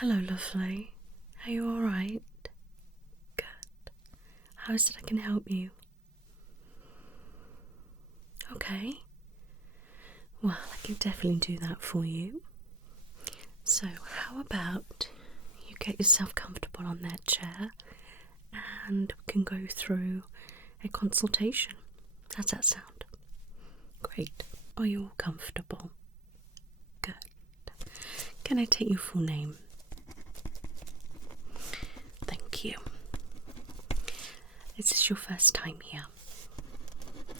Hello, lovely. Are you alright? Good. How is it I can help you? Okay. Well, I can definitely do that for you. So, how about you get yourself comfortable on that chair and we can go through a consultation. How's that sound? Great. Are you all comfortable? Good. Can I take your full name? Thank you. Is this your first time here?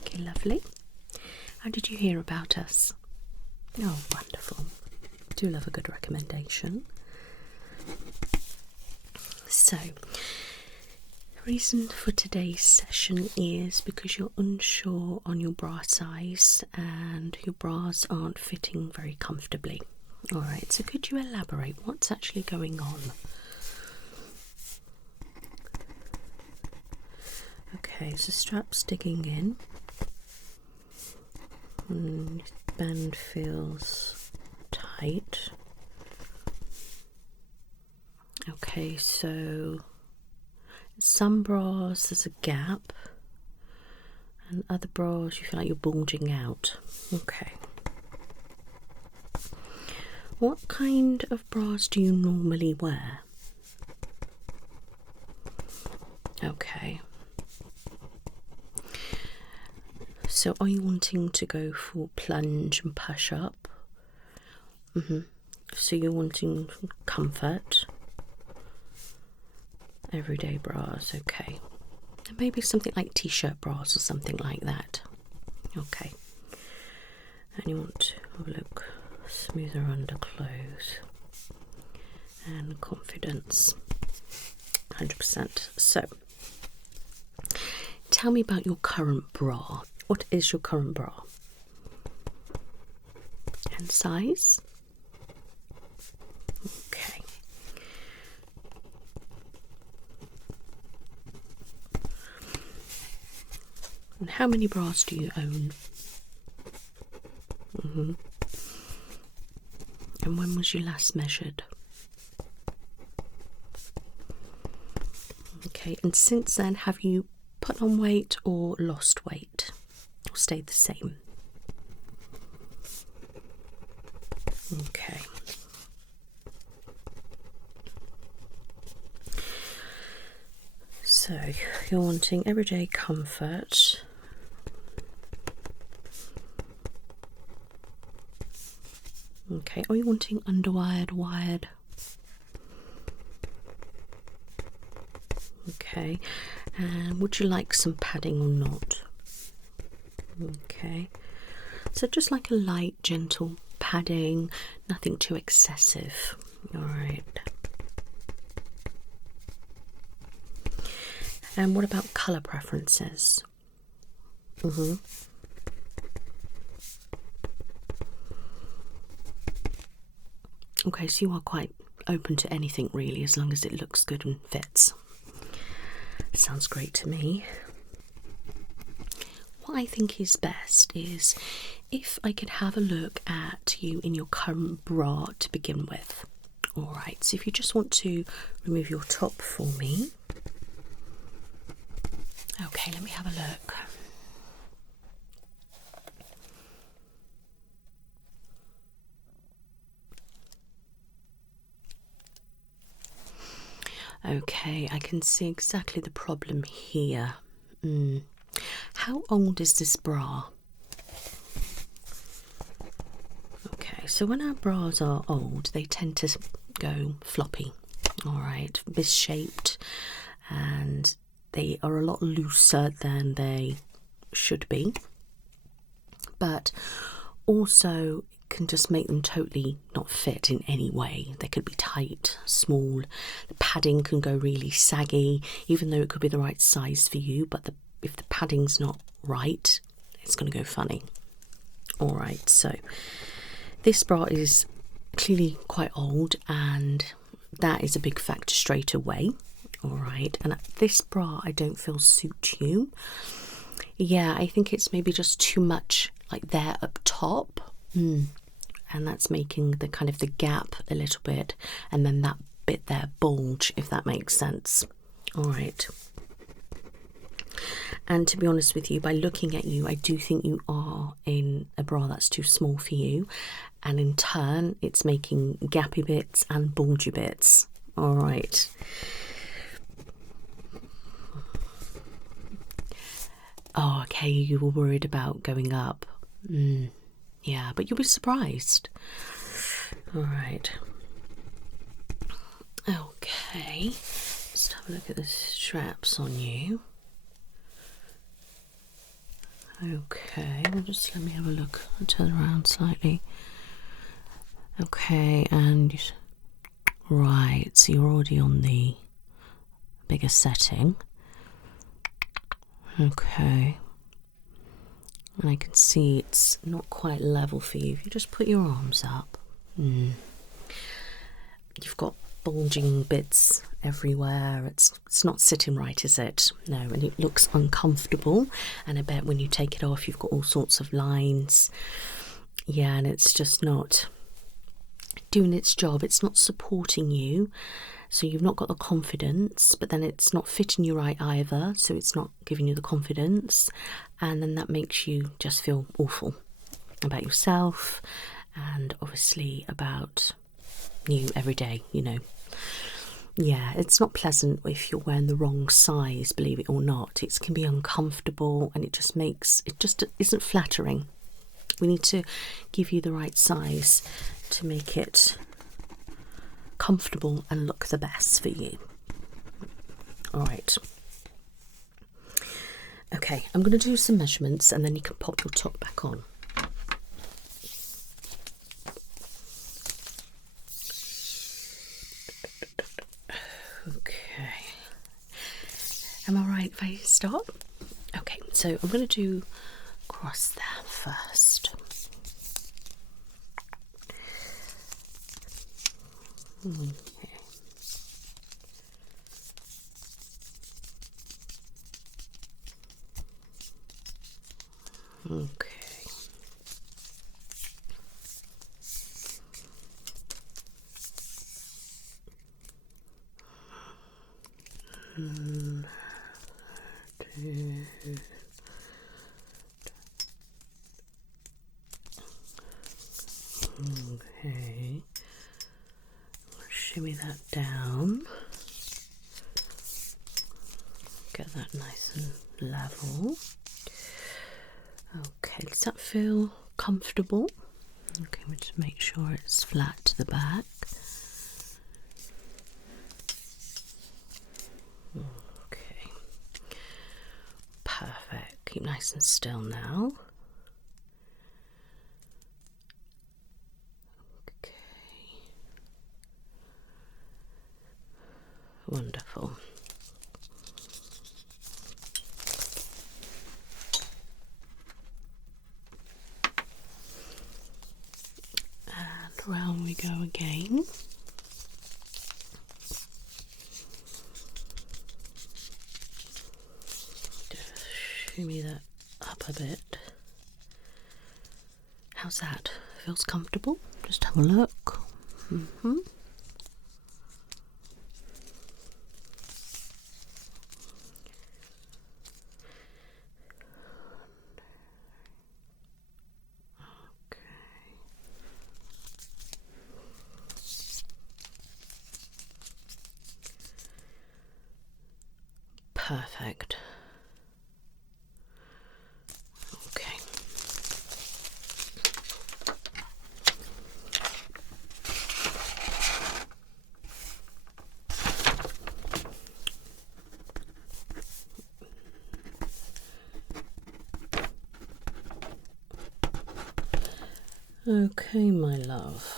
Okay, lovely. How did you hear about us? Oh, wonderful. Do love a good recommendation. So, the reason for today's session is because you're unsure on your bra size and your bras aren't fitting very comfortably. Alright, so could you elaborate what's actually going on? Okay, so strap's digging in. Band feels tight. Okay, so some bras there's a gap, and other bras you feel like you're bulging out. Okay. What kind of bras do you normally wear? Okay. So are you wanting to go for plunge and push up? So you're wanting comfort? Everyday bras, okay. And maybe something like t-shirt bras or something like that. Okay. And you want to have a look smoother under clothes. And confidence. 100%. So, tell me about your current bra. What is your current bra? And size? Okay. And how many bras do you own? And when was you last measured? Okay, and since then, have you put on weight or lost weight? Or stayed the same? Okay. So, you're wanting everyday comfort. Okay, are you wanting underwired, wired? Okay, and would you like some padding or not? Okay, so just like a light, gentle padding, nothing too excessive. Alright. And what about colour preferences? Okay, so you are quite open to anything really, as long as it looks good and fits. Sounds great to me. What I think is best is if I could have a look at you in your current bra to begin with. Alright, so if you just want to remove your top for me. Okay, let me have a look. Okay, I can see exactly the problem here. How old is this bra? Okay, so when our bras are old, they tend to go floppy, alright, misshaped, and they are a lot looser than they should be, but also can just make them totally not fit in any way. They could be tight, small, the padding can go really saggy, even though it could be the right size for you, but if the padding's not right, it's going to go funny. Alright, so this bra is clearly quite old, and that is a big factor straight away. Alright, and this bra I don't feel suits you. Yeah, I think it's maybe just too much like there up top. And that's making the kind of the gap a little bit, and then that bit there bulge, if that makes sense. All right. And to be honest with you, by looking at you, I do think you are in a bra that's too small for you, and in turn it's making gappy bits and bulgy bits. All right. Oh, okay, you were worried about going up. Yeah, but you'll be surprised. All right. Okay, let's have a look at the straps on you. Okay, well, just let me have a look. I'll turn around slightly. Okay, and right, so you're already on the bigger setting. Okay, and I can see it's not quite level for you. If you just put your arms up, you've got bulging bits everywhere. It's not sitting right, is it? No, and it looks uncomfortable, and I bet when you take it off you've got all sorts of lines. Yeah, and it's just not doing its job. It's not supporting you, so you've not got the confidence, but then it's not fitting you right either, so it's not giving you the confidence, and then that makes you just feel awful about yourself and obviously about you every day, you know. Yeah, it's not pleasant if you're wearing the wrong size, believe it or not. It can be uncomfortable, and it just isn't flattering. We need to give you the right size to make it comfortable and look the best for you. All right. Okay, I'm going to do some measurements and then you can pop your top back on. Okay. Am I right if I start? Okay, so I'm going to do across there first. Okay. Okay. Okay. Shimmy that down. Get that nice and level. Okay, does that feel comfortable? Okay, we'll just make sure it's flat to the back. Okay, perfect. Keep nice and still now. Okay, wonderful. And round we go again. Just shimmy that up a bit. How's that? Feels comfortable? Just have a look. Perfect. Okay. Okay, my love.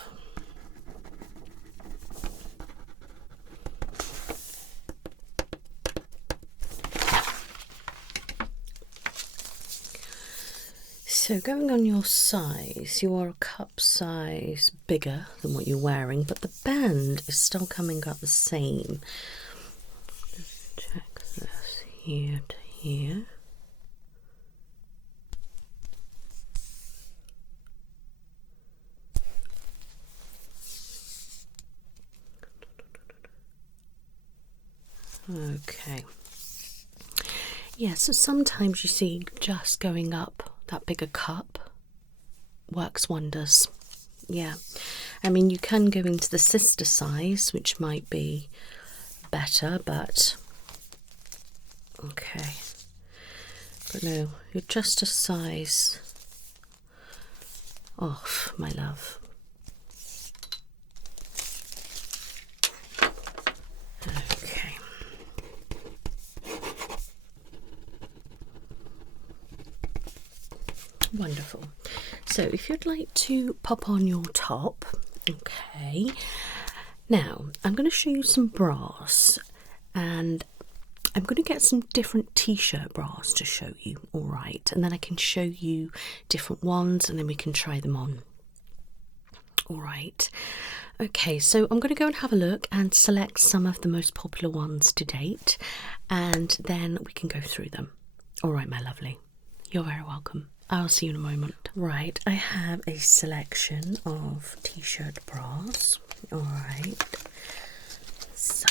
So going on your size, you are a cup size bigger than what you're wearing, but the band is still coming up the same. Just check this here to here. Okay. Yeah, so sometimes you see just going up that bigger cup works wonders. Yeah, I mean, you can go into the sister size, which might be better, but okay. But no, you're just a size off, my love. Okay. Wonderful. So if you'd like to pop on your top, okay. Now, I'm going to show you some bras, and I'm going to get some different t-shirt bras to show you, alright? And then I can show you different ones and then we can try them on. Alright. Okay, so I'm going to go and have a look and select some of the most popular ones to date, and then we can go through them. Alright, my lovely. You're very welcome. I'll see you in a moment. Right, I have a selection of t-shirt bras. Alright. So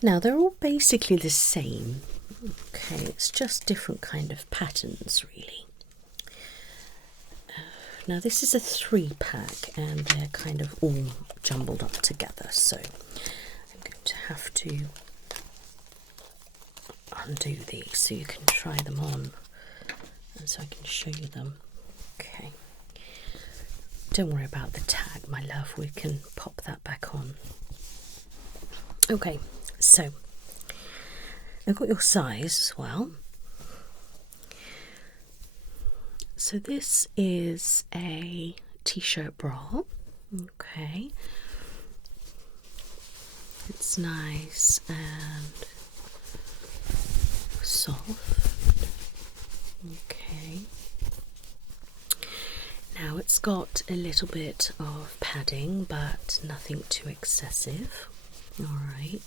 now they're all basically the same. Okay, it's just different kind of patterns really. Now this is a 3-pack and they're kind of all jumbled up together, so I'm going to have to undo these so you can try them on and so I can show you them. Okay, don't worry about the tag, my love, we can pop that back on. Okay, so I've got your size as well. So this is a t-shirt bra. Okay, it's nice and soft. Okay, now it's got a little bit of padding but nothing too excessive. Alright,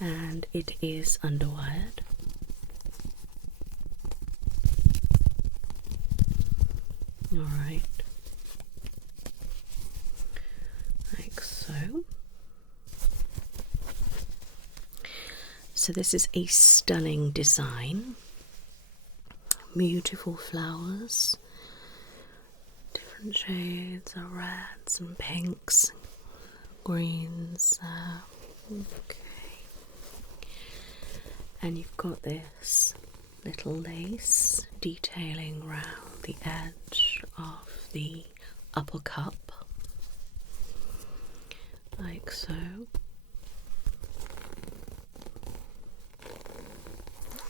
and it is underwired. Alright, like so. So this is a stunning design. Beautiful flowers, different shades of reds and pinks, greens. Okay, and you've got this little lace detailing round the edge of the upper cup, like so.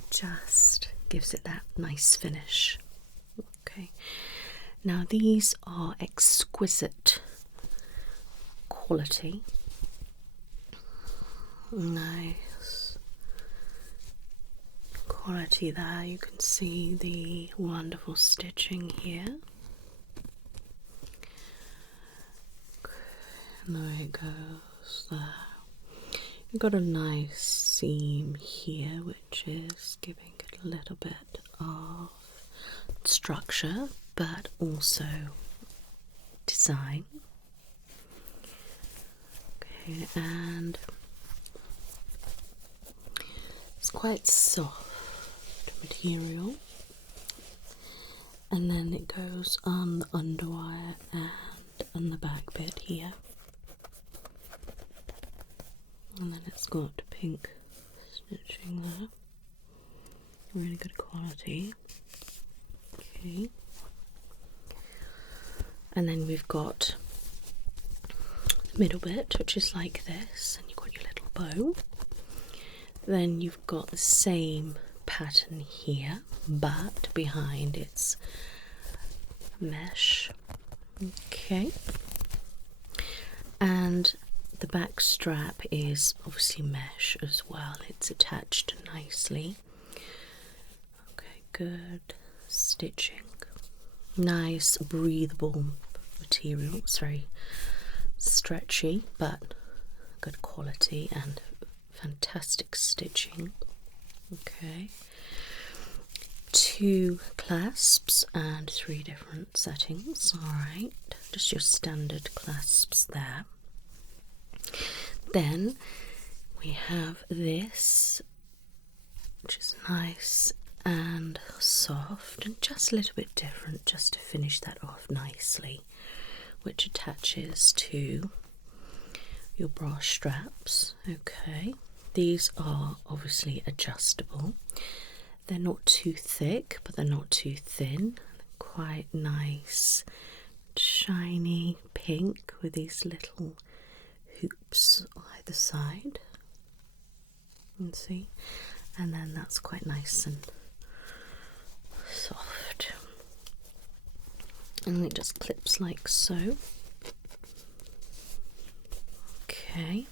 Just gives it that nice finish. Okay, now these are exquisite quality. Nice quality there. You can see the wonderful stitching here. Okay, and there it goes there. You've got a nice seam here which is giving it a little bit of structure but also design. Okay, and it's quite soft material, and then it goes on the underwire and on the back bit here, and then it's got pink stitching there, really good quality. Okay, and then we've got the middle bit which is like this, and you've got your little bow. Then you've got the same pattern here, but behind it's mesh. Okay, and the back strap is obviously mesh as well. It's attached nicely. Okay, good stitching. Nice breathable material. It's very stretchy but good quality and fantastic stitching. Okay, 2 clasps and 3 different settings. Alright, just your standard clasps there. Then we have this, which is nice and soft and just a little bit different, just to finish that off nicely, which attaches to your bra straps. Okay, these are obviously adjustable. They're not too thick, but they're not too thin. Quite nice, shiny pink with these little hoops either side. You can see, and then that's quite nice and soft, and it just clips like so. Okay.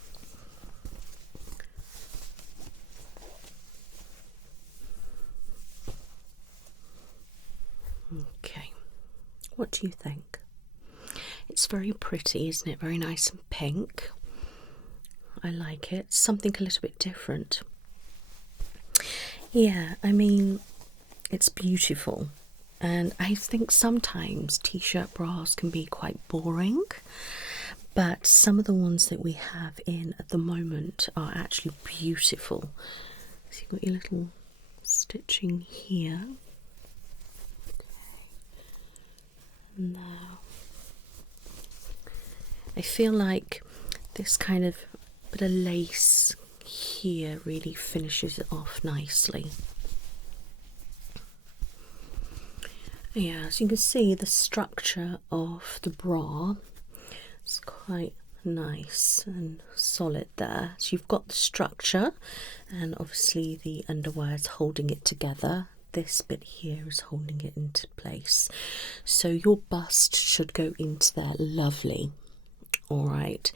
Okay, what do you think? It's very pretty, isn't it? Very nice and pink. I like it. Something a little bit different. Yeah, I mean, it's beautiful. And I think sometimes t-shirt bras can be quite boring, but some of the ones that we have in at the moment are actually beautiful. So you've got your little stitching here. Now, I feel like this kind of bit of lace here really finishes it off nicely. Yeah, as you can see, the structure of the bra is quite nice and solid there. So you've got the structure, and obviously the underwear is holding it together. This bit here is holding it into place. So your bust should go into there lovely. All right.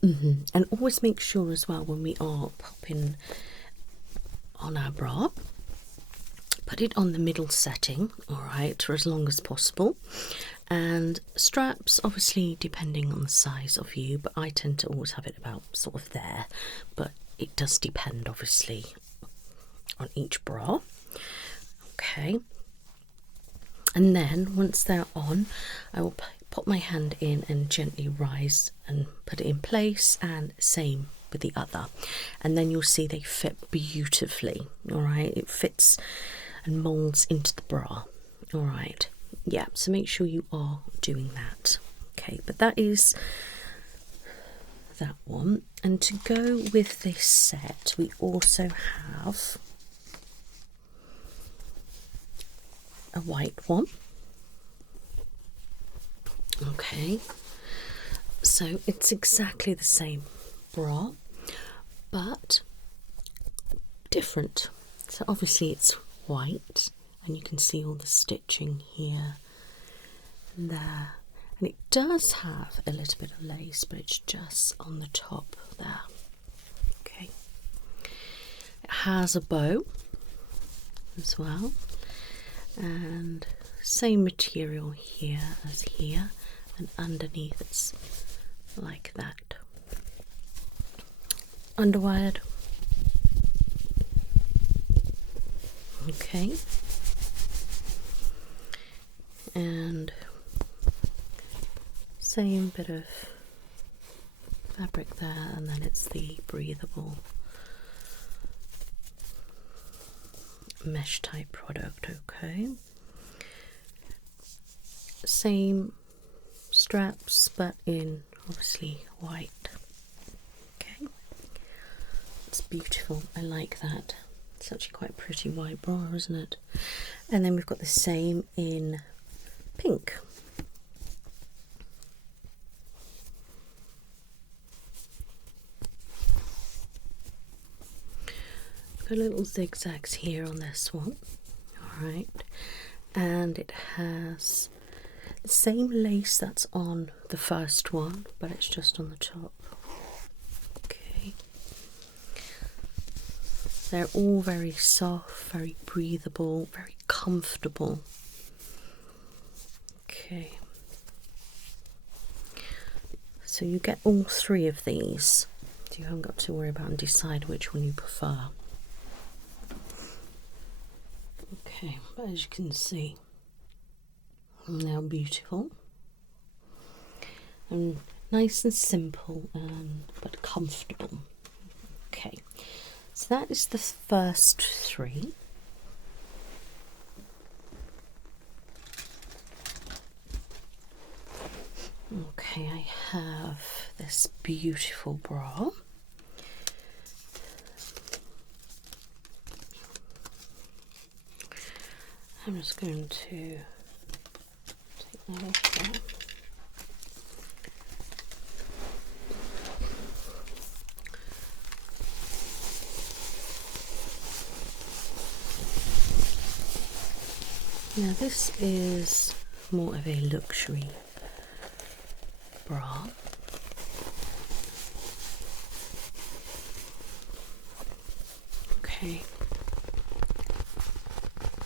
And always make sure as well, when we are popping on our bra, put it on the middle setting, all right, for as long as possible. And straps, obviously depending on the size of you, but I tend to always have it about sort of there, but it does depend obviously on each bra. Okay, and then once they're on, I will pop my hand in and gently rise and put it in place, and same with the other, and then you'll see they fit beautifully. All right, it fits and molds into the bra. All right, yeah, so make sure you are doing that. Okay, but that is that one. And to go with this set, we also have a white one. Okay, so it's exactly the same bra, but different. So obviously it's white, and you can see all the stitching here and there, and it does have a little bit of lace, but it's just on the top there. Okay, it has a bow as well, and same material here as here, and underneath it's like that, underwired. Okay, and same bit of fabric there, and then it's the breathable mesh type product. Okay, same straps, but in obviously white. Okay, it's beautiful. I like that. It's actually quite a pretty white bra, isn't it? And then we've got the same in pink. Got little zigzags here on this one. All right, and it has the same lace that's on the first one, but it's just on the top. Okay, they're all very soft, very breathable, very comfortable. Okay, so you get all three of these, so you haven't got to worry about and decide which one you prefer. Okay, but as you can see, they're beautiful, and Nice and simple, but comfortable. Okay, so that is the first three. Okay, I have this beautiful bra. I'm just going to take that off there. Now this is more of a luxury bra. Okay.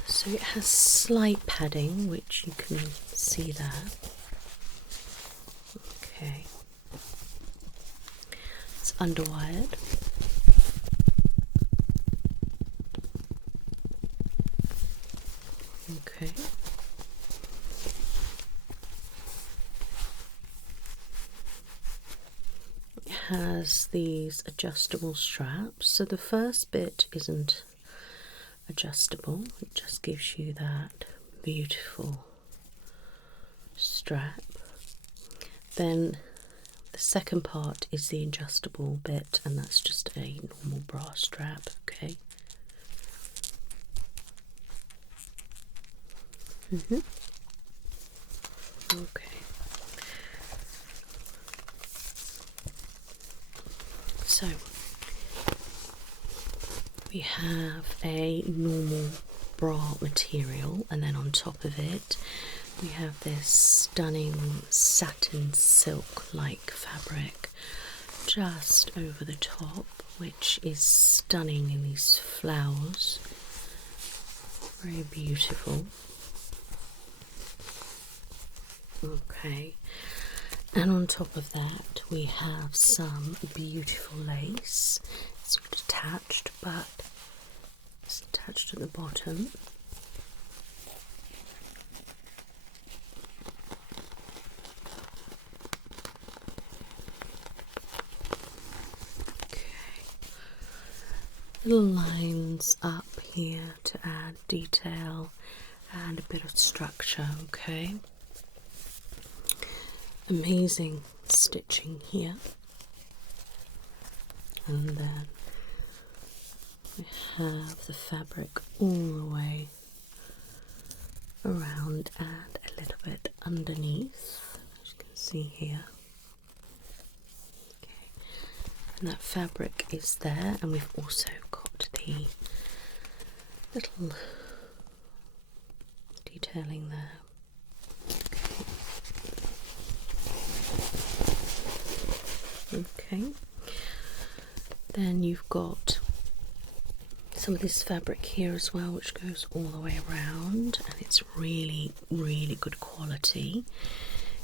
So it has slight padding, which you can see there. Okay. It's underwired. Okay. It has these adjustable straps. So the first bit isn't adjustable, it just gives you that beautiful strap. Then the second part is the adjustable bit, and that's just a normal bra strap. Okay. Okay. So we have a normal bra material, and then on top of it we have this stunning satin silk like fabric just over the top, which is stunning in these flowers. Very beautiful. Okay, and on top of that we have some beautiful lace. It's not attached, but it's attached at the bottom. Okay, little lines up here to add detail and a bit of structure. Okay, amazing stitching here, and then we have the fabric all the way around and a little bit underneath, as you can see here. Okay, and that fabric is there, and we've also got the little detailing there. Okay, then you've got some of this fabric here as well, which goes all the way around, and it's really good quality.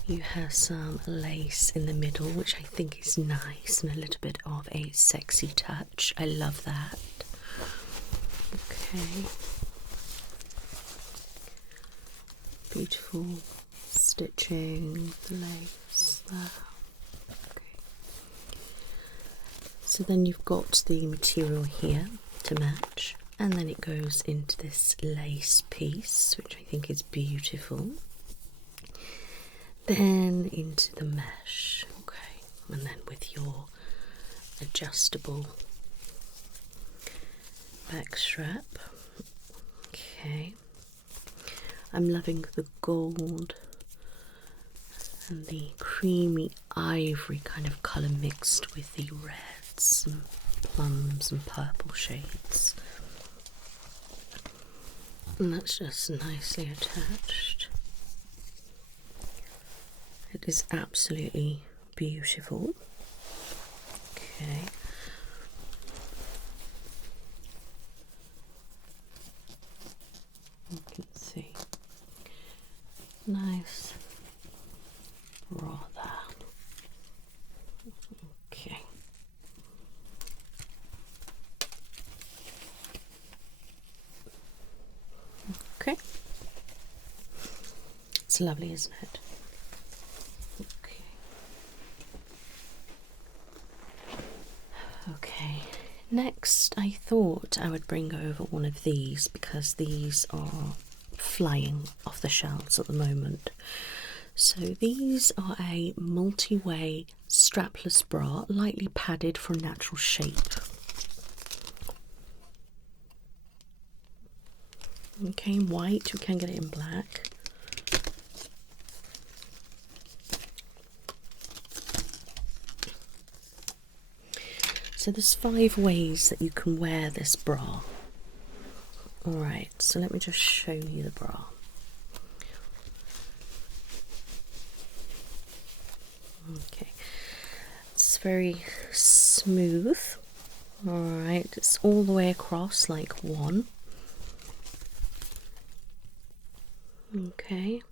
You have some lace in the middle, which I think is nice, and a little bit of a sexy touch. I love that. Okay, beautiful stitching, the lace there. So then you've got the material here to match, and then it goes into this lace piece, which I think is beautiful. Then into the mesh, okay, and then with your adjustable back strap. Okay, I'm loving the gold and the creamy ivory kind of colour mixed with the reds and plums and purple shades, and that's just nicely attached. It is absolutely beautiful. Okay, you can see nice bra there. Okay. Okay. It's lovely, isn't it? Okay. Next, I thought I would bring over one of these because these are flying off the shelves at the moment. So these are a multi-way strapless bra, lightly padded for natural shape. Okay, in white, we can get it in black. So there's 5 ways that you can wear this bra. Alright, so let me just show you the bra. Okay, it's very smooth. Alright, it's all the way across like one. Okay.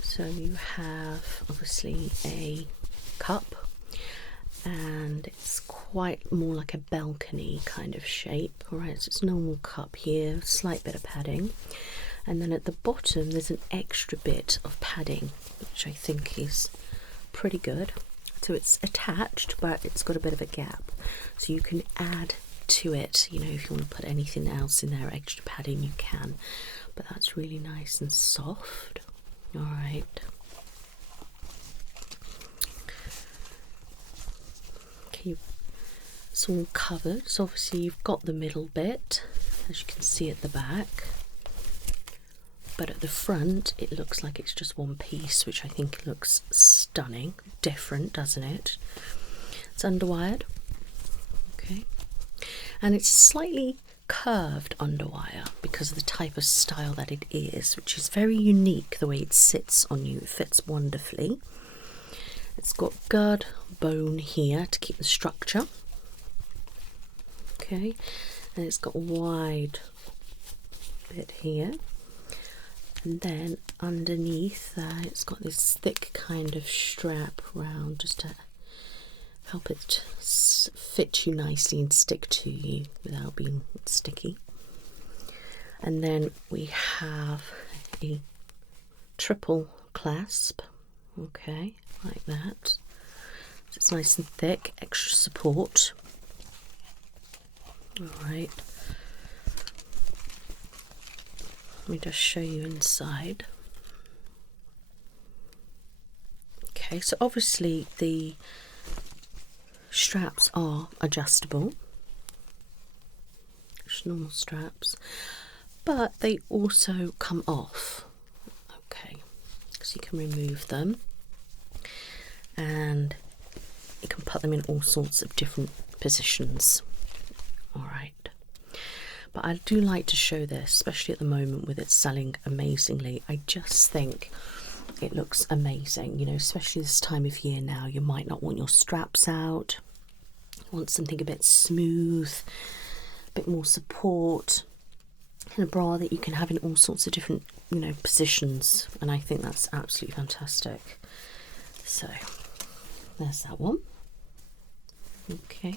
So you have obviously a cup, and it's quite more like a balcony kind of shape. Alright, so it's a normal cup here, slight bit of padding, and then at the bottom there's an extra bit of padding, which I think is pretty good. So it's attached, but it's got a bit of a gap, so you can add to it, you know, if you want to put anything else in there, extra padding, you can, but that's really nice and soft. Alright. Okay, it's all covered, so obviously you've got the middle bit, as you can see at the back, but at the front it looks like it's just one piece, which I think looks stunning, different, doesn't it? It's underwired, okay, and it's slightly curved underwire because of the type of style that it is, which is very unique. The way it sits on you, it fits wonderfully. It's got gird bone here to keep the structure, okay, and it's got a wide bit here, and then underneath there it's got this thick kind of strap round just to help it fit you nicely and stick to you without being sticky. And then we have a triple clasp, okay, like that. So it's nice and thick, extra support. Alright, let me just show you inside. Okay, so obviously the straps are adjustable, just normal straps, but they also come off, okay, so you can remove them and you can put them in all sorts of different positions. Alright, but I do like to show this, especially at the moment with it selling amazingly. I just think it looks amazing, you know, especially this time of year now. You might not want your straps out, you want something a bit smooth, a bit more support, and a bra that you can have in all sorts of different, you know, positions, and I think that's absolutely fantastic. So there's that one. Okay.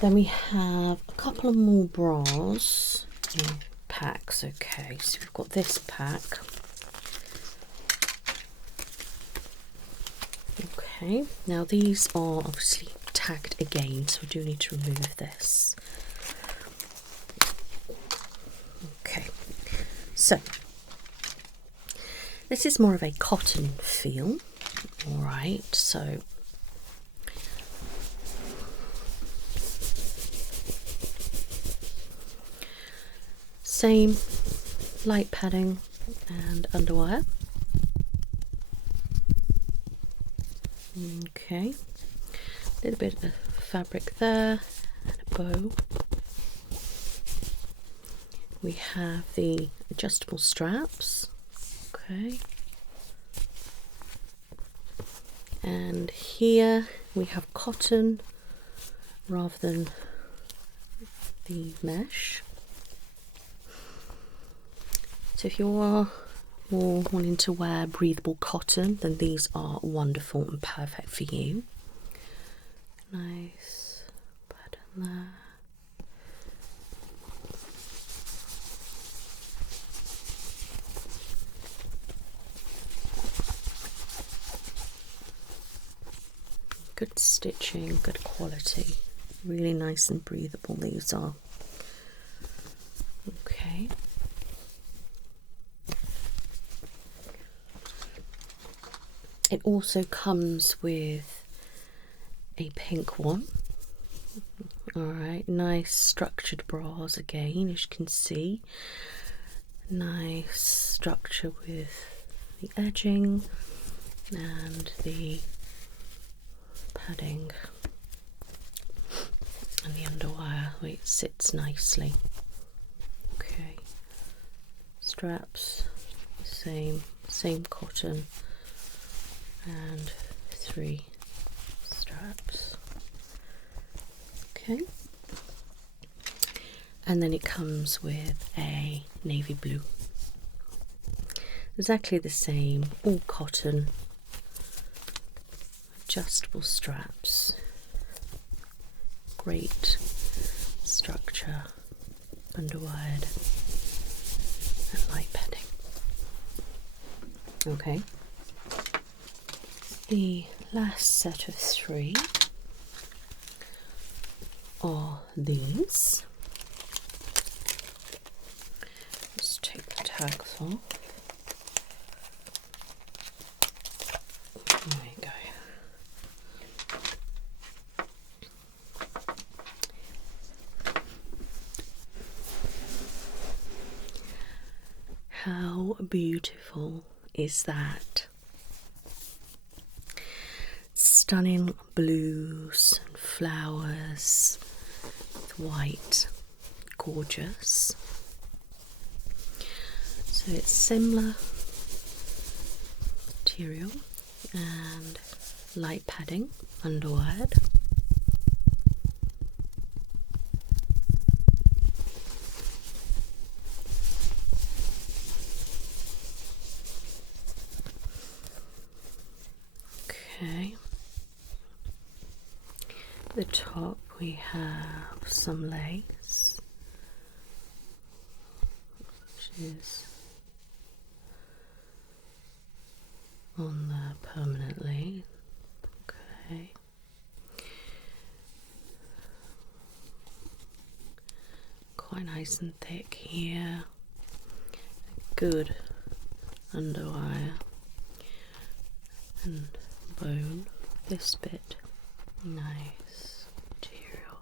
Then we have a couple of more bras in packs. Okay, so we've got this pack. Okay, now these are obviously tagged again, so we do need to remove this. Okay, so this is more of a cotton feel. All right, so same light padding and underwire. Okay, a little bit of fabric there and a bow. We have the adjustable straps, okay, and here we have cotton rather than the mesh. So if you are more wanting to wear breathable cotton, then these are wonderful and perfect for you. Nice. there. Good stitching, good quality, really nice and breathable these are. Okay. It also comes with a pink one. Alright, nice structured bras again, as you can see. Nice structure with the edging and the padding and the underwire where it sits nicely. Okay, straps, same cotton, and 3 straps. Okay, and then it comes with a navy blue, exactly the same, all cotton, adjustable straps, great structure, underwired and light padding. Okay, the last set of 3 are these. Let's take the tags off. There we go. How beautiful is that? Stunning blues and flowers with white, gorgeous. So it's similar material and light padding, underwired. Okay. At the top we have some lace, which is on there permanently. Okay. Quite nice and thick here. Good underwire and bone. This bit, nice material.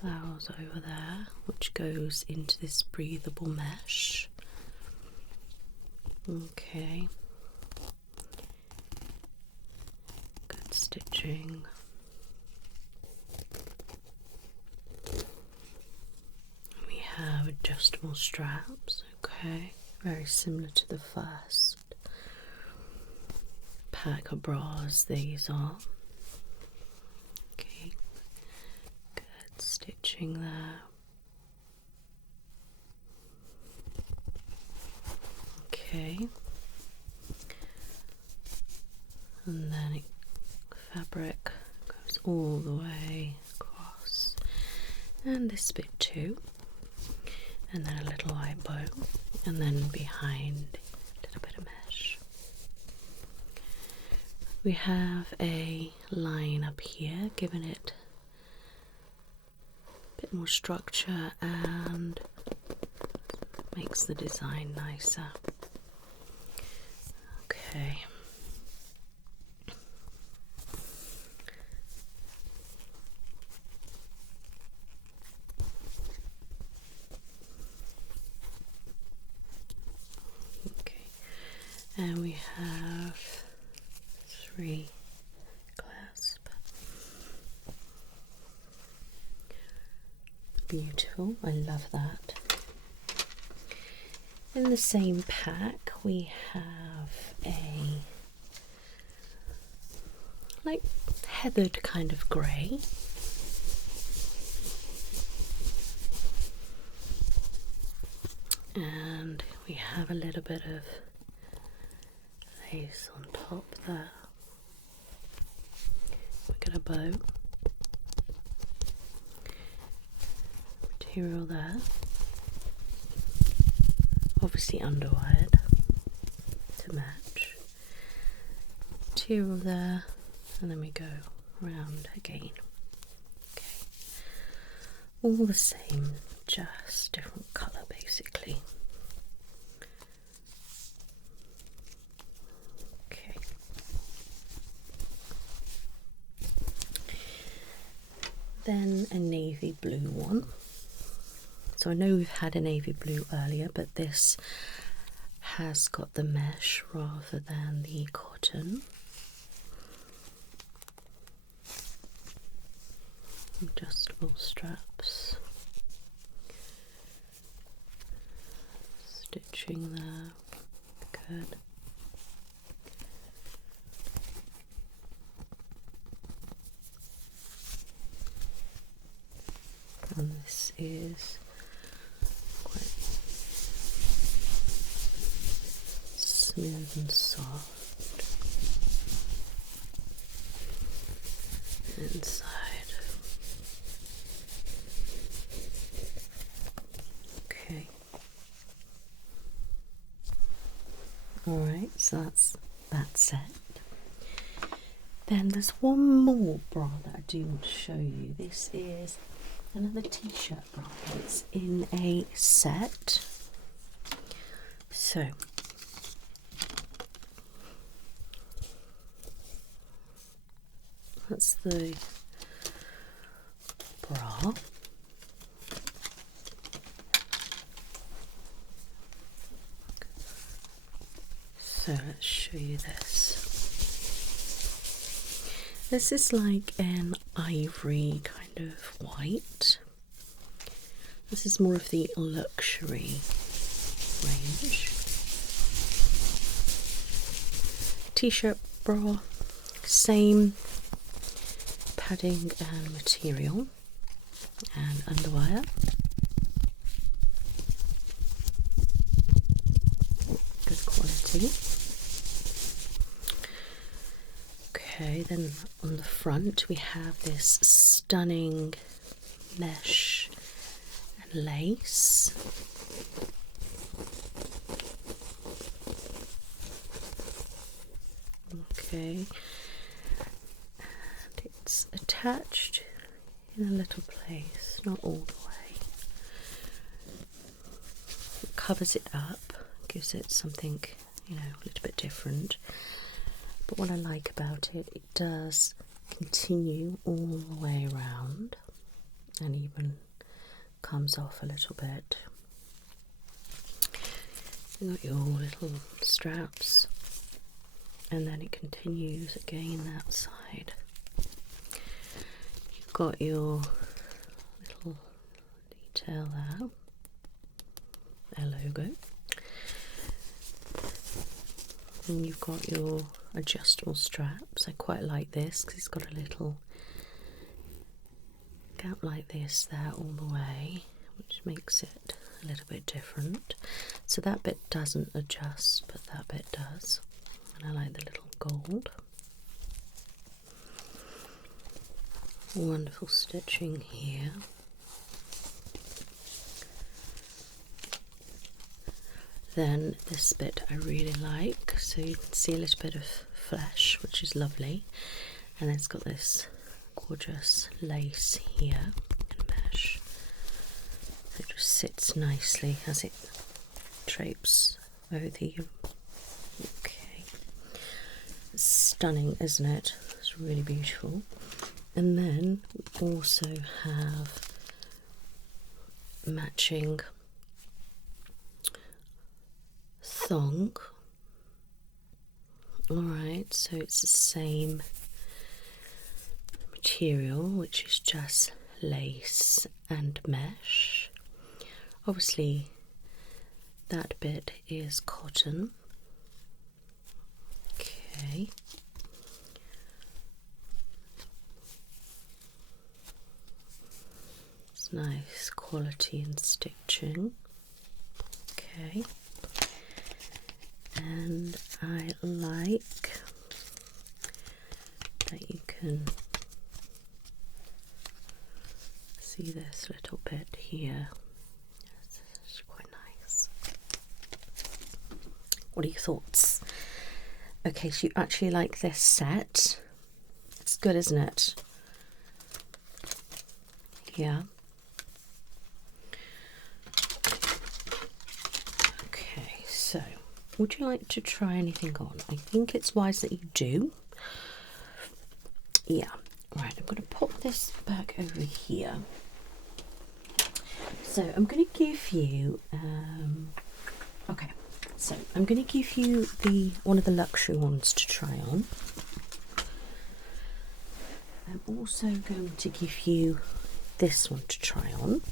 Flowers over there, which goes into this breathable mesh. Okay. Good stitching. We have adjustable straps, okay, very similar to the first pack of bras these are. Okay, good stitching there. Okay, and then fabric goes all the way across, and this bit too, and then a little white bow, and then behind a little bit of mesh. We have a line up here, giving it a bit more structure and makes the design nicer. Okay. And we have 3 clasp. Beautiful, I love that. In the same pack we have a like heathered kind of grey. And we have a little bit of lace on top there. We got a bow. material there, obviously underwired to match. Material there, and then we go round again. Okay, all the same, just different colour basically. Okay, then a navy blue one. So I know we've had a navy blue earlier, but this has got the mesh rather than the cotton. Adjustable straps, stitching there, good. And this is quite smooth and soft inside. Okay. Alright, so that's that set. Then there's one more bra that I do want to show you. This is another t-shirt bra. It's in a set. So that's the bra. So let's show you this. This is like an ivory kind of white. This is more of the luxury range. T-shirt bra, same padding and material and underwire. Good quality. Okay, then on the front we have this stunning mesh and lace. Okay, and it's attached in a little place, not all the way. It covers it up, gives it something, you know, a little bit different. But what I like about it, it does continue all the way around and even comes off a little bit. You've got your little straps, and then it continues again that side. You've got your little detail there, their logo. And you've got your adjustable straps. I quite like this because it's got a little gap like this there all the way, which makes it a little bit different. So that bit doesn't adjust, but that bit does. And I like the little gold. Wonderful stitching here. Then this bit I really like, so you can see a little bit of flesh, which is lovely, and it's got this gorgeous lace here and mesh. It just sits nicely as it drapes over you. Okay, it's stunning, isn't it? It's really beautiful. And then we also have matching thong. Alright, so it's the same material, which is just lace and mesh. Obviously that bit is cotton. Okay. It's nice quality and stitching. Okay. And I like that you can see this little bit here. here. It's quite nice. What are your thoughts? Okay, so you actually like this set. It's good, isn't it? Yeah. Okay, so would you like to try anything on? I think it's wise that you do. Yeah. Right, I'm going to pop this back over here. So I'm going to give you, okay, so I'm going to give you one of the luxury ones to try on. I'm also going to give you this one to try on.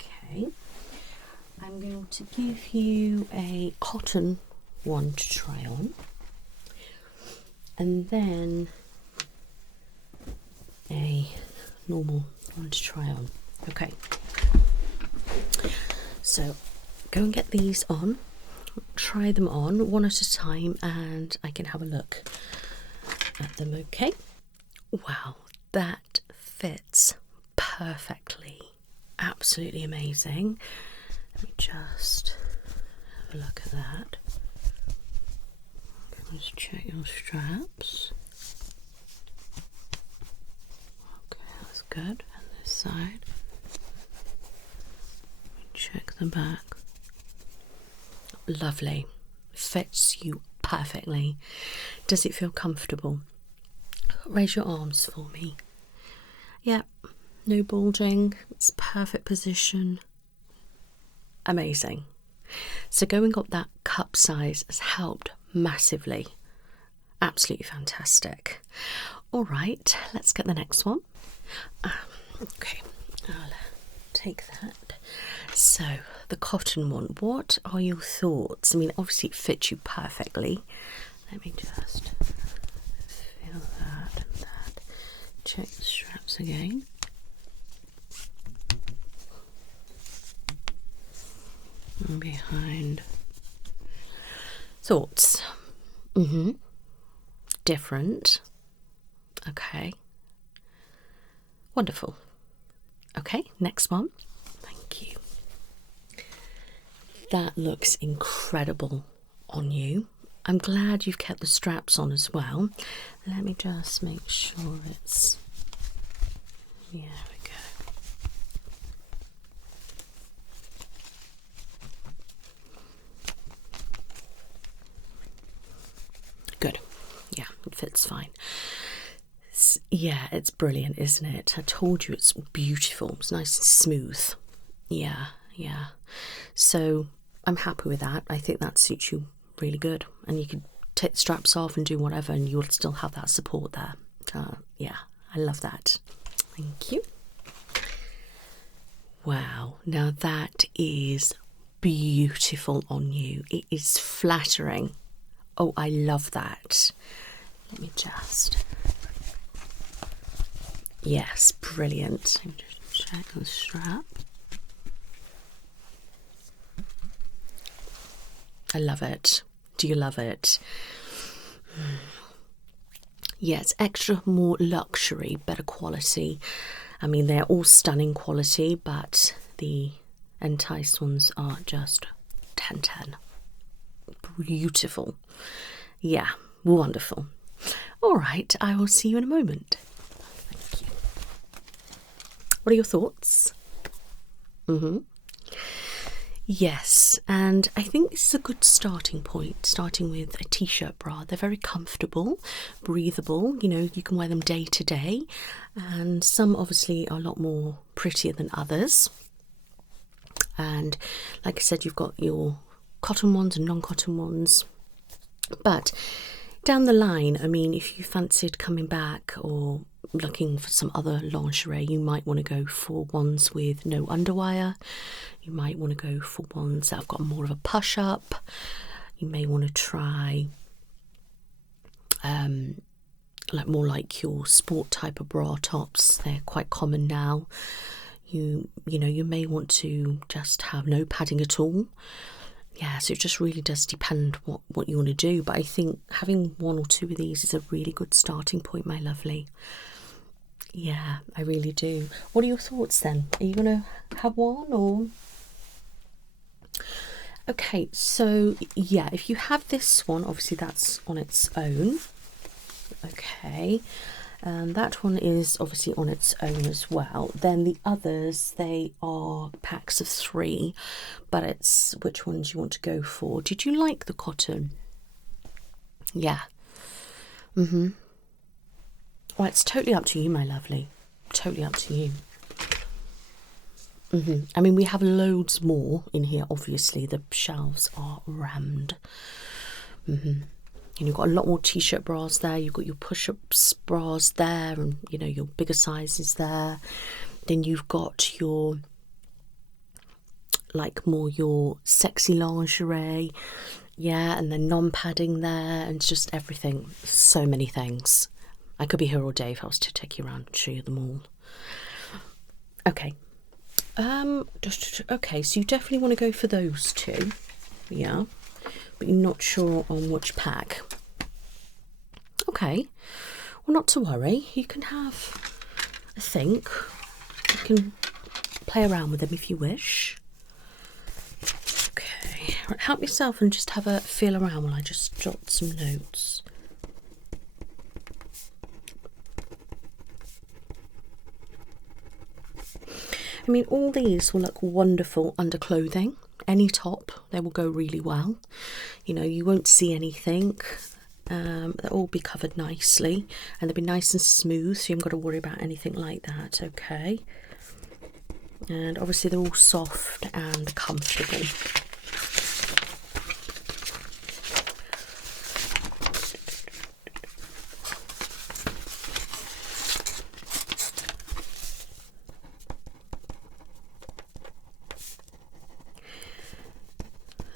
Okay. I'm going to give you a cotton one to try on. And then a normal one to try on. Okay. So go and get these on. Try them on one at a time and I can have a look at them, okay? Wow, that fits perfectly. Absolutely amazing. Let me just have a look at that. Let's check your straps. Okay, that's good. And this side. Check the back. Lovely. Fits you perfectly. Does it feel comfortable? Raise your arms for me. Yeah, no bulging. It's perfect position. Amazing. So going up that cup size has helped massively. Absolutely fantastic. All right, let's get the next one. Okay, I'll take that. So the cotton one, what are your thoughts? I mean, obviously it fits you perfectly. Let me just feel that and that. Check the straps again. And behind. Thoughts? Different. Okay. Wonderful. Okay, next one. Thank you. That looks incredible on you. I'm glad you've kept the straps on as well. Let me just make sure it's... Yeah, there we go. Good. Yeah, it fits fine. Yeah, it's brilliant, isn't it? I told you it's beautiful. It's nice and smooth. Yeah, yeah. So I'm happy with that. I think that suits you really good. And you could take the straps off and do whatever and you'll still have that support there. Yeah, I love that. Thank you. Wow, now that is beautiful on you. It is flattering. Oh, I love that. Let me just... Yes, brilliant. Let me just check the strap. I love it. Do you love it? Yeah, it's extra more luxury, better quality. I mean, they're all stunning quality, but the Entice ones are just 10/10. Beautiful. Yeah, wonderful. All right, I will see you in a moment. Thank you. What are your thoughts? Yes, and I think this is a good starting point, starting with a t-shirt bra. They're very comfortable, breathable, you know, you can wear them day to day, and some obviously are a lot more prettier than others. And like I said, you've got your cotton ones and non-cotton ones. But down the line, I mean, if you fancied coming back or looking for some other lingerie, you might want to go for ones with no underwire. You might want to go for ones that have got more of a push up. You may want to try more like your sport type of bra tops. They're quite common now. You know, you may want to just have no padding at all. Yeah, so it just really does depend what you want to do. But I think having one or two of these is a really good starting point, my lovely. Yeah, I really do. What are your thoughts then? Are you going to have one or? Okay, so yeah, if you have this one, obviously that's on its own. Okay, that one is obviously on its own as well. Then the others, they are packs of 3, but it's which ones you want to go for. Did you like the cotton? Yeah. Well, it's totally up to you, my lovely. Totally up to you. I mean, we have loads more in here. Obviously, the shelves are rammed. And you've got a lot more t-shirt bras there. You've got your push-ups bras there, and you know, your bigger sizes there. Then you've got your more your sexy lingerie, yeah, and then non-padding there, and just everything. So many things. I could be here all day if I was to take you around and show you them all. Okay. Okay, so you definitely want to go for those 2, yeah, but you're not sure on which pack. Okay, well, not to worry. You can have a think. You can play around with them if you wish. Okay, right, help yourself and just have a feel around while I just jot some notes. I mean, all these will look wonderful under clothing. Any top, they will go really well. You know, you won't see anything. They'll all be covered nicely, and they'll be nice and smooth, so you haven't got to worry about anything like that, okay? And obviously they're all soft and comfortable.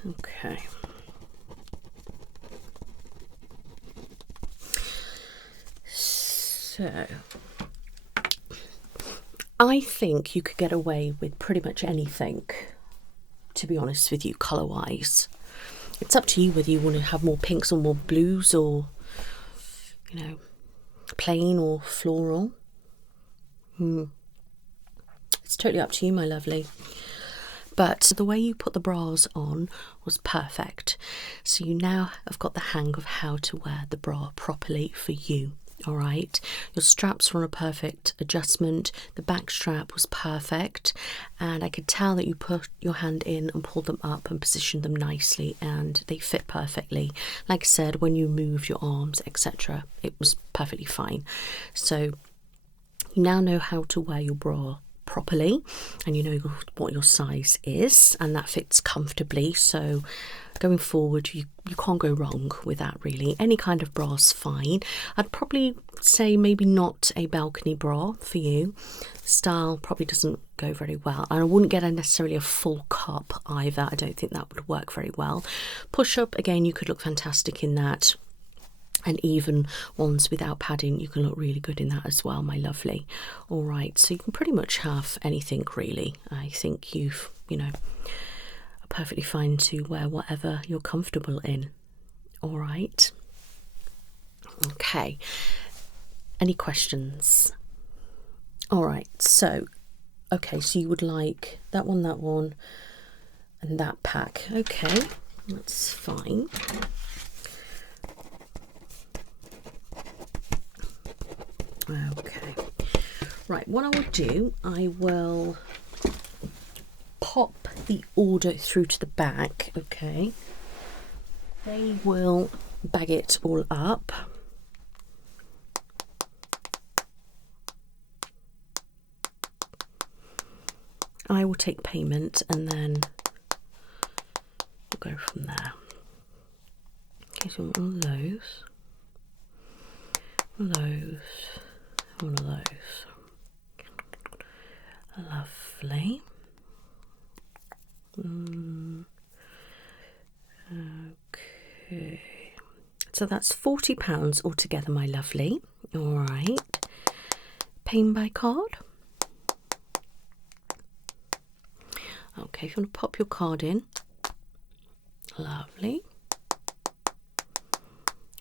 Okay. So, I think you could get away with pretty much anything, to be honest with you, colour-wise. It's up to you whether you want to have more pinks or more blues, or, you know, plain or floral. It's totally up to you, my lovely. But the way you put the bras on was perfect. So you now have got the hang of how to wear the bra properly for you. All right, your straps were on a perfect adjustment. The back strap was perfect, and I could tell that you put your hand in and pulled them up and positioned them nicely, and they fit perfectly. Like I said, when you moved your arms, etc., it was perfectly fine. So you now know how to wear your bra properly, and you know what your size is, and that fits comfortably. So going forward, you can't go wrong with that, really. Any kind of bra's fine. I'd probably say maybe not a balcony bra for you. Style probably doesn't go very well, and I wouldn't get necessarily a full cup either. I don't think that would work very well. Push up, again, you could look fantastic in that. And even ones without padding, you can look really good in that as well, my lovely. All right, so you can pretty much have anything, really. I think you know, are perfectly fine to wear whatever you're comfortable in. All right. Okay. Any questions? All right. So, okay. So you would like that one, and that pack. Okay, that's fine. Okay, right, what I will do, I will pop the order through to the back, okay? They will bag it all up. I will take payment, and then we'll go from there. Okay, so all of those. All of those. Lovely. Okay. So that's £40 altogether, my lovely. All right. Paying by card. Okay, if you want to pop your card in. Lovely.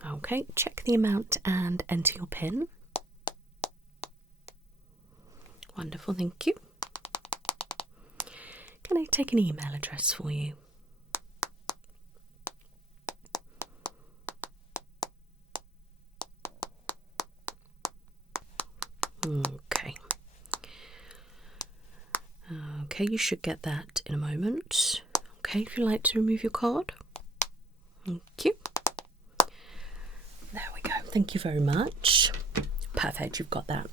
Okay, check the amount and enter your PIN. Wonderful, thank you. Can I take an email address for you? Okay. Okay, you should get that in a moment. Okay, if you'd like to remove your card. Thank you. There we go. Thank you very much. Perfect, you've got that.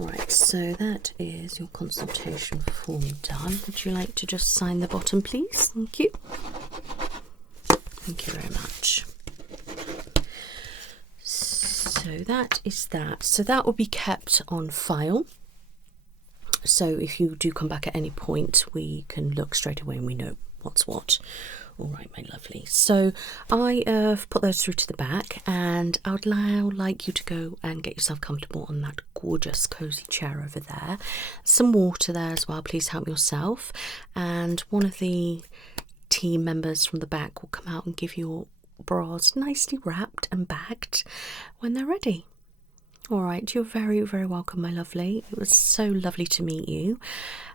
Right, so that is your consultation form done. Would you like to just sign the bottom, please? Thank you. Thank you very much. So that is that. So that will be kept on file. So if you do come back at any point, we can look straight away and we know what's what. All right, my lovely. So I have put those through to the back, and I would now like you to go and get yourself comfortable on that gorgeous cozy chair over there. Some water there as well, please help yourself. And one of the team members from the back will come out and give your bras nicely wrapped and bagged when they're ready. All right, you're very, very welcome, my lovely. It was so lovely to meet you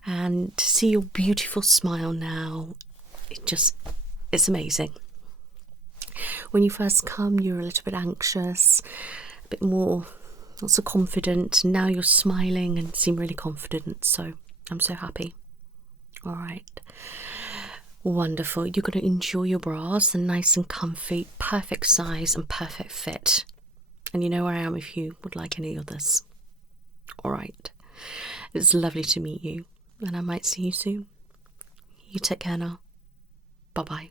and to see your beautiful smile now. It's amazing. When you first come, you're a little bit anxious, a bit more not so confident. Now you're smiling and seem really confident, so I'm so happy. All right. Wonderful. You're going to enjoy your bras. They're nice and comfy, perfect size and perfect fit. And you know where I am if you would like any others. All right. It's lovely to meet you, and I might see you soon. You take care now. Bye-bye.